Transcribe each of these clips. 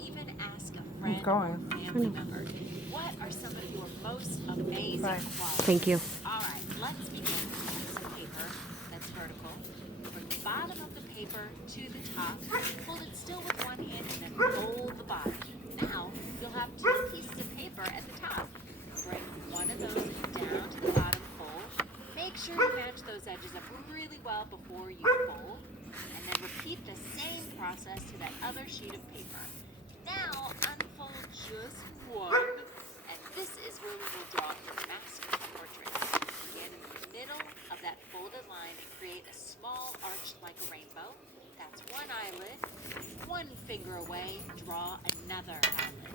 even ask a friend or family member. What are some of your most amazing qualities? Thank you. All right, let's begin with a piece of paper that's vertical. Bring the bottom of the paper to the top. Hold it still with one hand and then fold the bottom. Now, you'll have two pieces of paper at the top. Bring one of those down to the bottom fold. Make sure you match those edges up really well before you fold. And then repeat the same process to that other sheet of paper. Now, unfold just one. And this is where we will draw your mask portrait. Begin in the middle of that folded line and create a small arch like a rainbow. That's one eyelid. One finger away, draw another eyelid.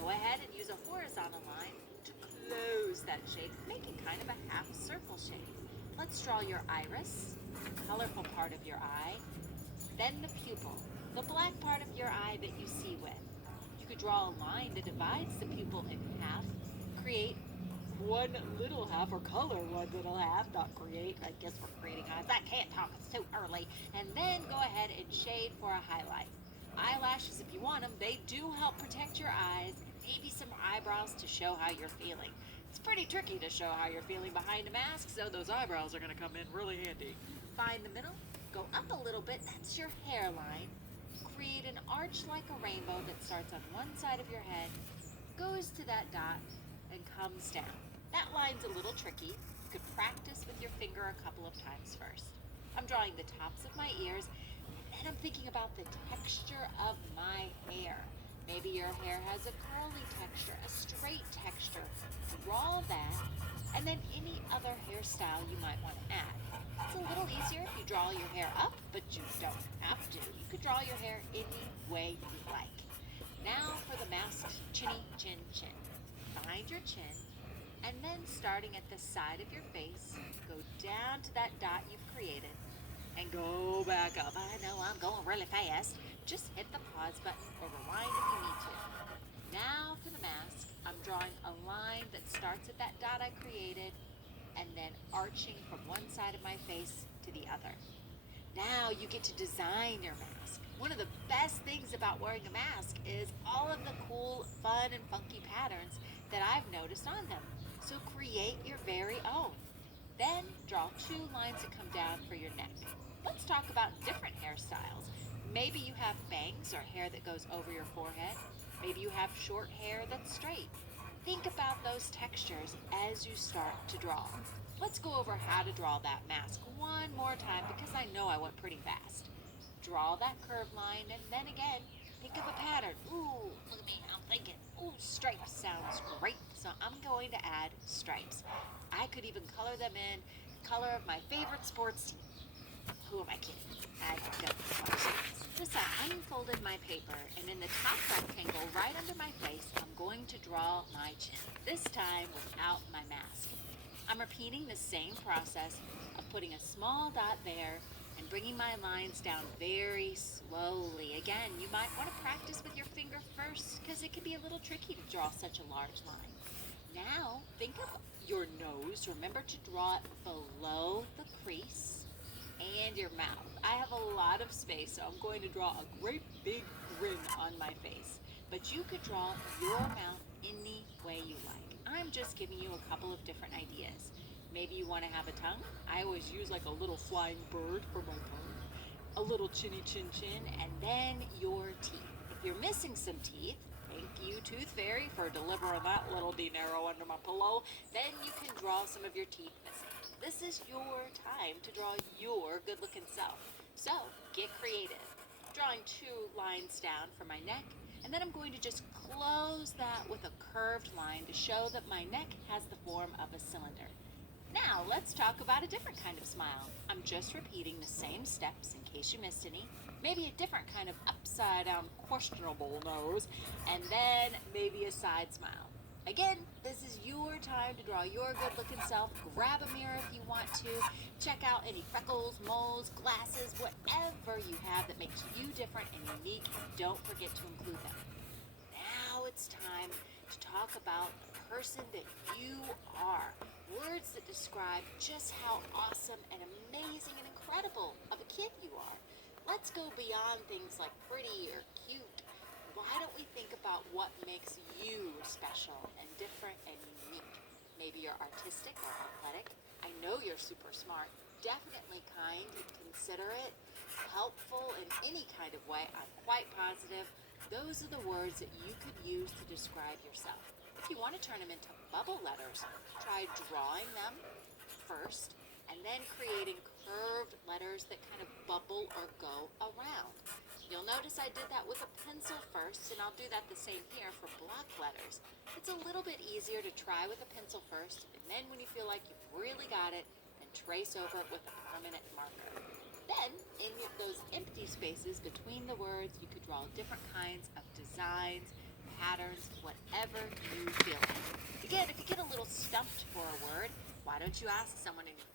Go ahead and use a horizontal line to close that shape, making kind of a half circle shape. Let's draw your iris, the colorful part of your eye, then the pupil, the black part of your eye that you see with. You could draw a line that divides the pupil in half, create one little half, or color one little half, not create, I guess we're creating eyes. I can't talk, it's too early. And then go ahead and shade for a highlight. Eyelashes, if you want them, they do help protect your eyes, and maybe some eyebrows to show how you're feeling. It's pretty tricky to show how you're feeling behind a mask, so those eyebrows are going to come in really handy. Find the middle, go up a little bit, that's your hairline. Create an arch like a rainbow that starts on one side of your head, goes to that dot, and comes down. That line's a little tricky. You could practice with your finger a couple of times first. I'm drawing the tops of my ears, and I'm thinking about the texture of my hair. Maybe your hair has a curly texture, a straight texture. Draw that, and then any other hairstyle you might want to add. It's a little easier if you draw your hair up, but you don't have to. You could draw your hair any way you like. Now for the masked chinny chin chin. Find your chin, and then starting at the side of your face, go down to that dot you've created, and go back up. I know I'm going really fast. Just hit the pause button or rewind if you need to. Now for the mask, I'm drawing a line that starts at that dot I created and then arching from one side of my face to the other. Now you get to design your mask. One of the best things about wearing a mask is all of the cool, fun, and funky patterns that I've noticed on them. So create your very own. Then draw two lines that come down for your neck. Let's talk about different hairstyles. Maybe you have bangs or hair that goes over your forehead. Maybe you have short hair that's straight. Think about those textures as you start to draw. Let's go over how to draw that mask one more time because I know I went pretty fast. Draw that curved line and then again, think of a pattern. Ooh, look at me, I'm thinking. Ooh, stripes sounds great. So I'm going to add stripes. I could even color them in the color of my favorite sports team. Who am I kidding? I don't watch sports. This I unfolded my paper, and in the top rectangle right under my face, I'm going to draw my chin. This time without my mask. I'm repeating the same process of putting a small dot there and bringing my lines down very slowly. Again, you might want to practice with your finger first because it can be a little tricky to draw such a large line. Now, think of your nose. Remember to draw it below the crease and your mouth. I have a lot of space, so I'm going to draw a great big grin on my face. But you could draw your mouth any way you like. I'm just giving you a couple of different ideas. Maybe you want to have a tongue. I always use like a little flying bird for my tongue. A little chinny chin chin, and then your teeth. If you're missing some teeth, thank you, Tooth Fairy, for delivering that little dinero under my pillow. Then you can draw some of your teeth missing. This is your time to draw your good-looking self. So, get creative. Drawing two lines down for my neck, and then I'm going to just close that with a curved line to show that my neck has the form of a cylinder. Now, let's talk about a different kind of smile. I'm just repeating the same steps in case you missed any. Maybe a different kind of upside down questionable nose, and then maybe a side smile. Again, this is your time to draw your good looking self. Grab a mirror if you want to. Check out any freckles, moles, glasses, whatever you have that makes you different and unique. Don't forget to include them. Now it's time to talk about the person that you are. Words that describe just how awesome and amazing and incredible of a kid you are. Let's go beyond things like pretty or cute. Why don't what makes you special and different and unique. Maybe you're artistic or athletic. I know you're super smart, definitely kind and considerate, helpful in any kind of way. I'm quite positive those are the words that you could use to describe yourself. If you want to turn them into bubble letters, try drawing them first and then creating curved letters that kind of bubble or go around. You'll notice I did that with a pencil first, and I'll do that the same here for block letters. It's a little bit easier to try with a pencil first, and then when you feel like you've really got it, then trace over it with a permanent marker. Then, in those empty spaces between the words, you could draw different kinds of designs, patterns, whatever you feel like. Again, if you get a little stumped for a word, why don't you ask someone in your family